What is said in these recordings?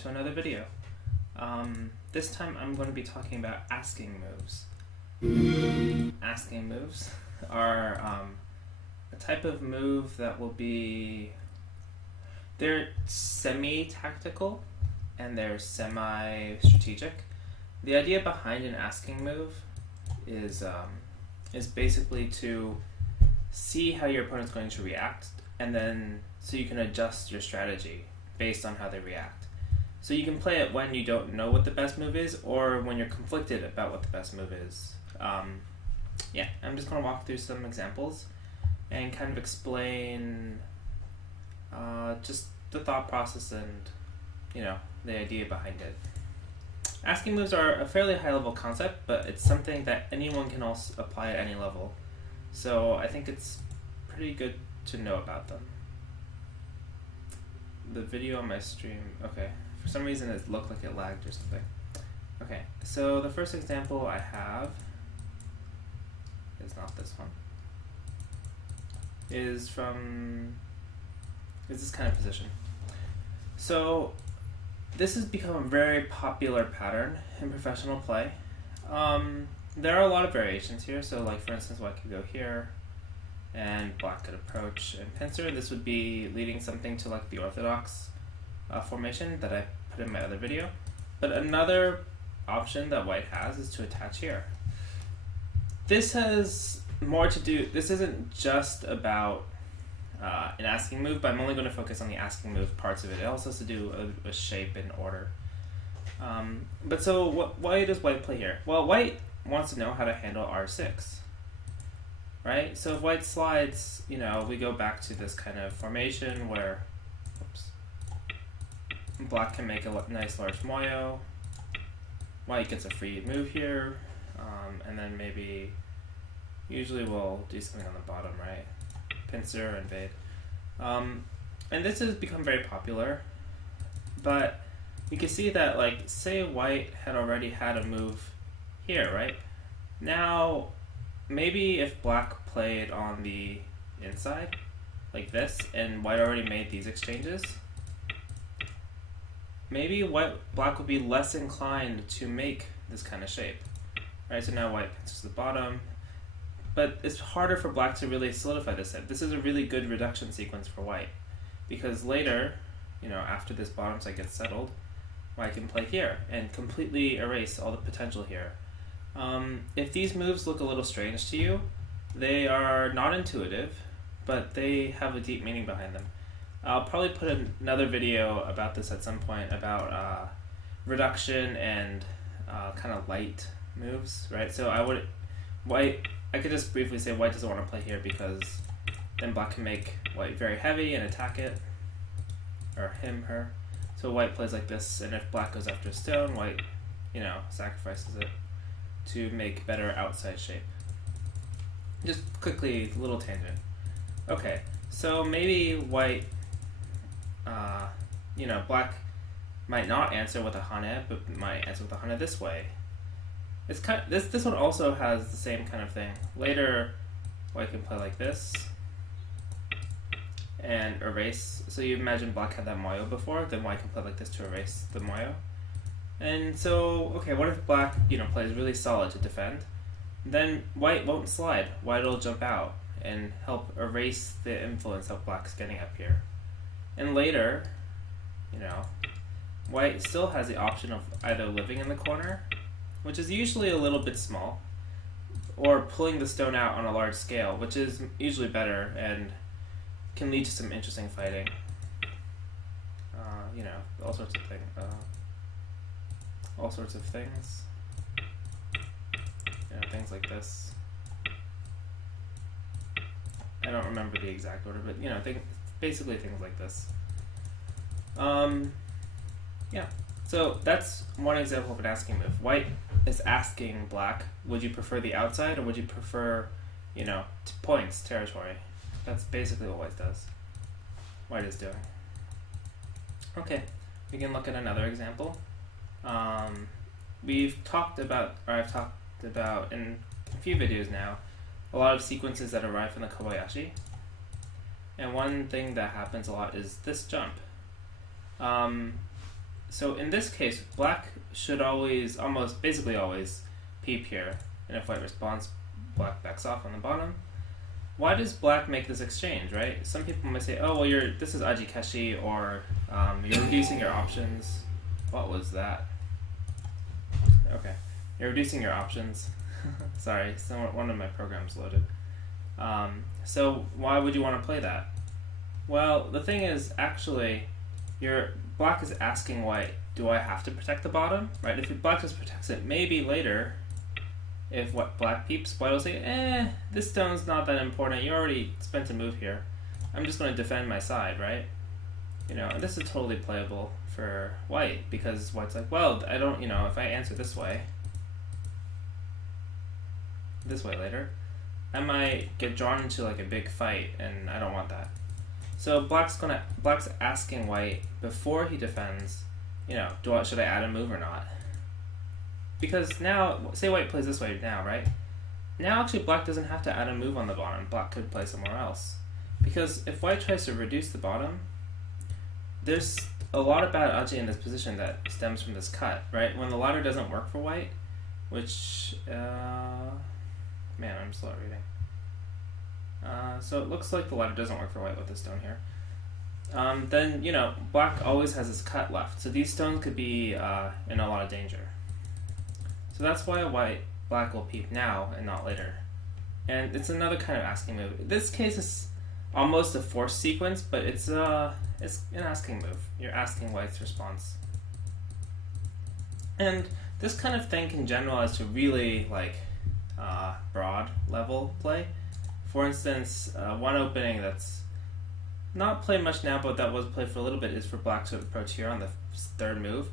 to another video. This time I'm going to be talking about asking moves. Asking moves are a type of move that will be, they're semi-tactical and they're semi-strategic. The idea behind an asking move is basically to see how your opponent's going to react, and then so you can adjust your strategy based on how they react. So you can play it when you don't know what the best move is, or when you're conflicted about what the best move is. Yeah, I'm just going to walk through some examples and kind of explain just the thought process and, the idea behind it. Asking moves are a fairly high-level concept, but it's something that anyone can also apply at any level. So I think it's pretty good to know about them. The video on my stream, okay. For some reason it looked like it lagged or something. Okay, so the first example I have is not this one. Is this kind of position. So this has become a very popular pattern in professional play. There are a lot of variations here. So like for instance, white could go here and black could approach and pincer. This would be leading something to like the orthodox formation that I put in my other video. But another option that white has is to attach here. This has more to do, this isn't just about an asking move, but I'm only going to focus on the asking move parts of it. It also has to do a shape and order. But so why does white play here? Well, white wants to know how to handle r6, right? So if white slides, we go back to this kind of formation where black can make a nice large moyo, white gets a free move here, and then maybe, usually we'll do something on the bottom, right? Pincer, invade. And this has become very popular, but you can see that, like, say white had already had a move here, right? Now, maybe if black played on the inside, like this, and white already made these exchanges, maybe black would be less inclined to make this kind of shape, right? So now white pincers the bottom, but it's harder for black to really solidify this set. This is a really good reduction sequence for white, because later, after this bottom side gets settled, white can play here and completely erase all the potential here. If these moves look a little strange to you, they are not intuitive, but they have a deep meaning behind them. I'll probably put another video about this at some point, about reduction and kind of light moves, right? So I could just briefly say white doesn't want to play here because then black can make white very heavy and attack it, or him, her. So white plays like this, and if black goes after a stone, white, sacrifices it to make better outside shape. Just quickly, little tangent. Okay, so maybe white, black might not answer with a hane, but might answer with a hane this way. It's kind of, this one also has the same kind of thing. Later, white can play like this and erase. So you imagine black had that moyo before, then white can play like this to erase the moyo. And so, okay, what if black, plays really solid to defend? Then white won't slide. White will jump out and help erase the influence of black's getting up here. And later, white still has the option of either living in the corner, which is usually a little bit small, or pulling the stone out on a large scale, which is usually better and can lead to some interesting fighting. All sorts of things. All sorts of things. Things like this. I don't remember the exact order, but basically things like this. Yeah. So that's one example of an asking move. White is asking black, would you prefer the outside or would you prefer, points, territory? That's basically what white is doing. Okay, we can look at another example. I've talked about in a few videos now, a lot of sequences that arrive from the Kobayashi. And one thing that happens a lot is this jump. So in this case, black should always, almost basically always, peep here, and if white responds, black backs off on the bottom. Why does black make this exchange, right? Some people might say, oh, well, this is Ajikeshi, or you're reducing your options. What was that? Okay, you're reducing your options. Sorry, one of my programs loaded. So why would you want to play that? Well, the thing is, actually, black is asking white, do I have to protect the bottom? Right? If black just protects it, maybe later, if black peeps, white will say, this stone's not that important. You already spent a move here. I'm just going to defend my side, right? And this is totally playable for white, because white's like, well, I don't, if I answer this way later, I might get drawn into like a big fight, and I don't want that. So black's asking white before he defends, should I add a move or not? Because now, say white plays this way now, right? Now actually black doesn't have to add a move on the bottom. Black could play somewhere else. Because if white tries to reduce the bottom, there's a lot of bad aji in this position that stems from this cut, right? When the ladder doesn't work for white, which, man, I'm slow at reading. So it looks like the ladder doesn't work for white with this stone here. Then, black always has this cut left. So these stones could be in a lot of danger. So that's why black will peep now and not later. And it's another kind of asking move. This case is almost a forced sequence, but it's an asking move. You're asking white's response. And this kind of thing can generalize to really broad level play. For instance, one opening that's not played much now, but that was played for a little bit, is for black to approach here on the third move.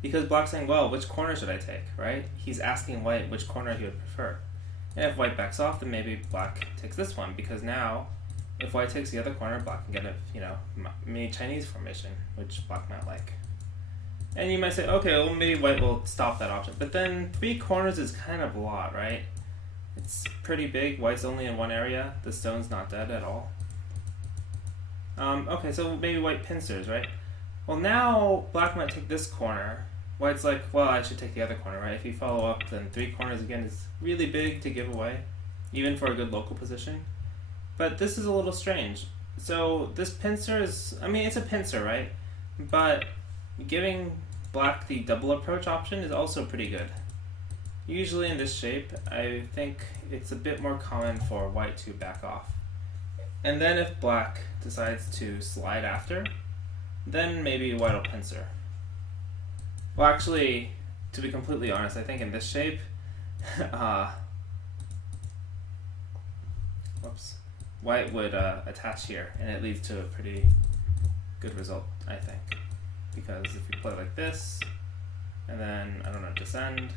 Because black's saying, well, which corner should I take, right? He's asking white which corner he would prefer. And if white backs off, then maybe black takes this one, because now, if white takes the other corner, black can get a, mini Chinese formation, which black might like. And you might say, okay, well, maybe white will stop that option. But then 3 corners is kind of a lot, right? It's pretty big. White's only in one area. The stone's not dead at all. Okay, so maybe white pincers, right? Well, now black might take this corner. White's like, well, I should take the other corner, right? If you follow up, then 3 corners again is really big to give away, even for a good local position. But this is a little strange. So this pincer is, it's a pincer, right? But giving black the double approach option is also pretty good. Usually in this shape, I think it's a bit more common for white to back off. And then if black decides to slide after, then maybe white will pincer. Well, actually, to be completely honest, I think in this shape, white would attach here, and it leads to a pretty good result, I think. Because if you play like this, and then, descend,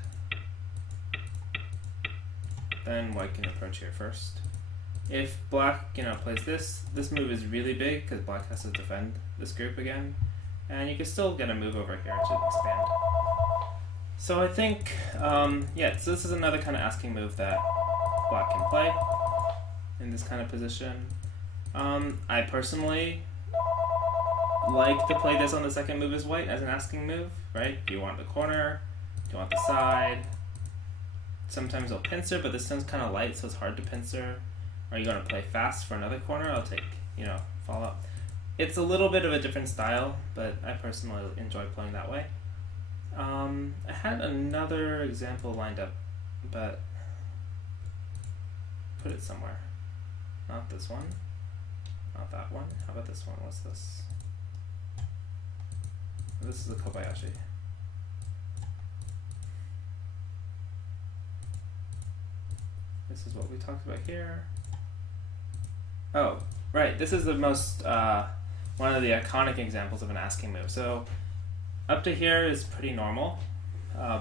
then white can approach here first. If black, plays this move is really big because black has to defend this group again, and you can still get a move over here to expand. So I think, so this is another kind of asking move that black can play in this kind of position. I personally like to play this on the second move as white as an asking move, right? Do you want the corner? Do you want the side? Sometimes I'll pincer, but this stone's kind of light, so it's hard to pincer. Are you going to play fast for another corner? I'll take, follow up. It's a little bit of a different style, but I personally enjoy playing that way. I had another example lined up, but put it somewhere. Not this one. Not that one. How about this one? What's this? This is the Kobayashi. This is what we talked about here. Oh, right. This is the most, one of the iconic examples of an asking move. So up to here is pretty normal.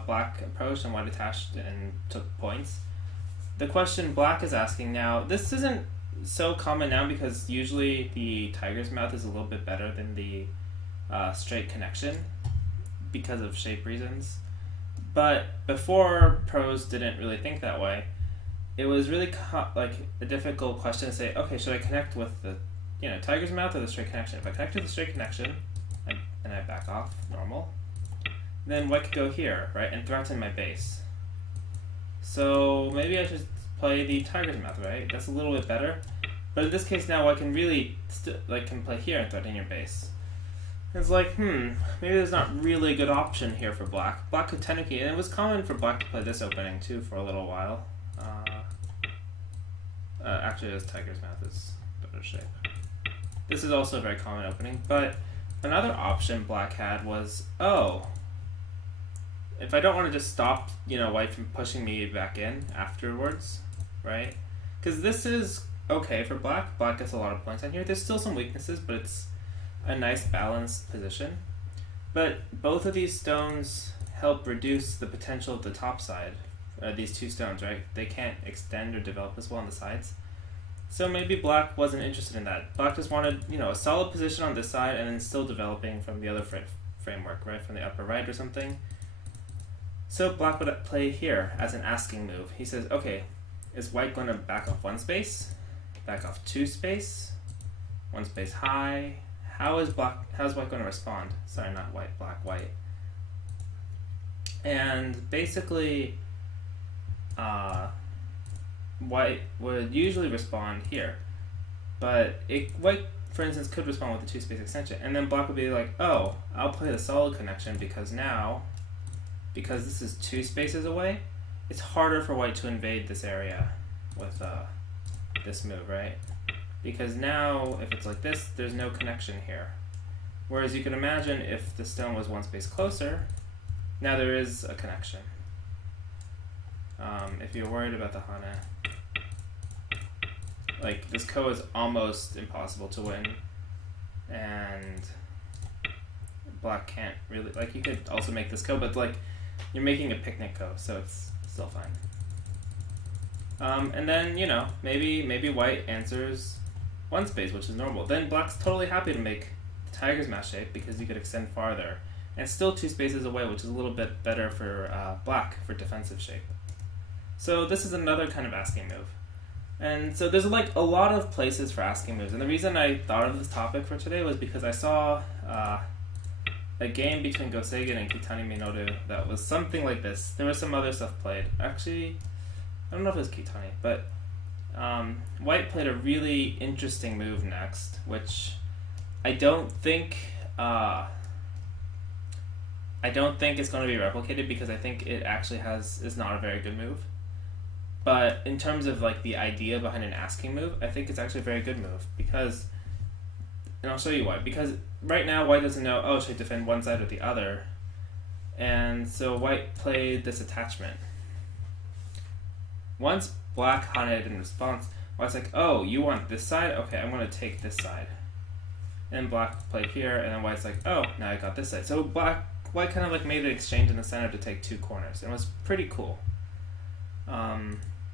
Black approached and white attached and took points. The question black is asking now, this isn't so common now because usually the tiger's mouth is a little bit better than the straight connection because of shape reasons. But before pros didn't really think that way. It was really a difficult question to say, okay, should I connect with the tiger's mouth or the straight connection? If I connect with the straight connection and I back off, normal. then white could go here, right, and threaten my base. So maybe I should play the tiger's mouth, right? That's a little bit better. But in this case now, white can really can play here and threaten your base. It's like, maybe there's not really a good option here for black. Black could technically, and it was common for black to play this opening too for a little while. Actually, this tiger's mouth is better shape. This is also a very common opening, but another option black had was, if I don't want to just stop, white from pushing me back in afterwards, right? Because this is okay for black. Black gets a lot of points on here. There's still some weaknesses, but it's a nice balanced position. But both of these stones help reduce the potential of the top side. These two stones, right? They can't extend or develop as well on the sides. So maybe black wasn't interested in that. Black just wanted, a solid position on this side and then still developing from the other framework, right? From the upper right or something. So black would play here as an asking move. He says, okay, is white going to back off one space? Back off two space? One space high? How's white going to respond? Sorry, not white, black, white. And basically, white would usually respond here. But white, for instance, could respond with a two space extension. And then black would be like, oh, I'll play the solid connection because this is two spaces away, it's harder for white to invade this area with this move, right? Because now, if it's like this, there's no connection here. Whereas you can imagine if the stone was one space closer, now there is a connection. If you're worried about the Hana, like this ko is almost impossible to win, and black can't really, like you could also make this ko, but like you're making a picnic ko, so it's still fine. And then, maybe white answers one space, which is normal. Then black's totally happy to make the tiger's mouth shape because you could extend farther. And still two spaces away, which is a little bit better for black for defensive shape. So this is another kind of asking move. And so there's like a lot of places for asking moves. And the reason I thought of this topic for today was because I saw a game between Go Seigen and Kitani Minoru that was something like this. There was some other stuff played. Actually, I don't know if it was Kitani, but white played a really interesting move next, which I don't think it's going to be replicated because I think it actually is not a very good move. But in terms of like the idea behind an asking move, I think it's actually a very good move because, and I'll show you why. Because right now white doesn't know, should I defend one side or the other? And so white played this attachment. Once black Hana'd in response, white's like, oh, you want this side? Okay, I'm going to take this side. And black played here, and then white's like, oh, now I got this side. So white kind of like made an exchange in the center to take two corners. And it was pretty cool.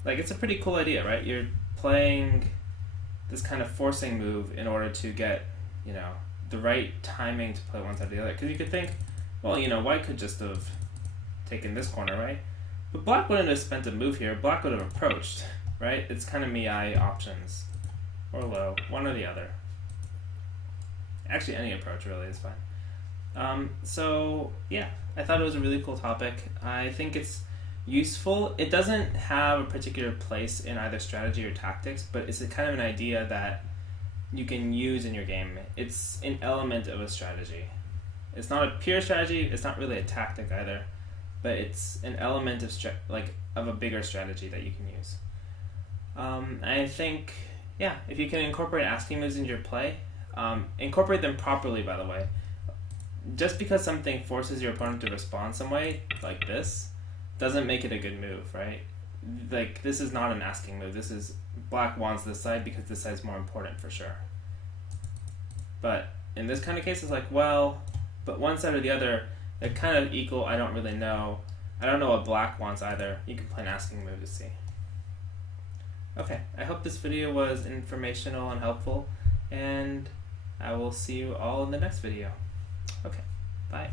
It's a pretty cool idea, right? You're playing this kind of forcing move in order to get, the right timing to play one side or the other. Because you could think, well, white could just have taken this corner, right? But black wouldn't have spent a move here. Black would have approached, right? It's kind of Mii options. Or low. One or the other. Actually, any approach really is fine. So, yeah. I thought it was a really cool topic. I think it's useful. It doesn't have a particular place in either strategy or tactics, but it's a kind of an idea that you can use in your game. It's an element of a strategy. It's not a pure strategy. It's not really a tactic either. But it's an element of a bigger strategy that you can use. I think, if you can incorporate asking moves into your play, incorporate them properly, by the way. Just because something forces your opponent to respond some way, like this, doesn't make it a good move, right? Like, this is not an asking move. This is black wants this side because this side is more important for sure. But in this kind of case, it's like, well, but one side or the other, they're kind of equal. I don't really know. I don't know what black wants either. You can play an asking move to see. Okay, I hope this video was informational and helpful, and I will see you all in the next video. Okay, bye.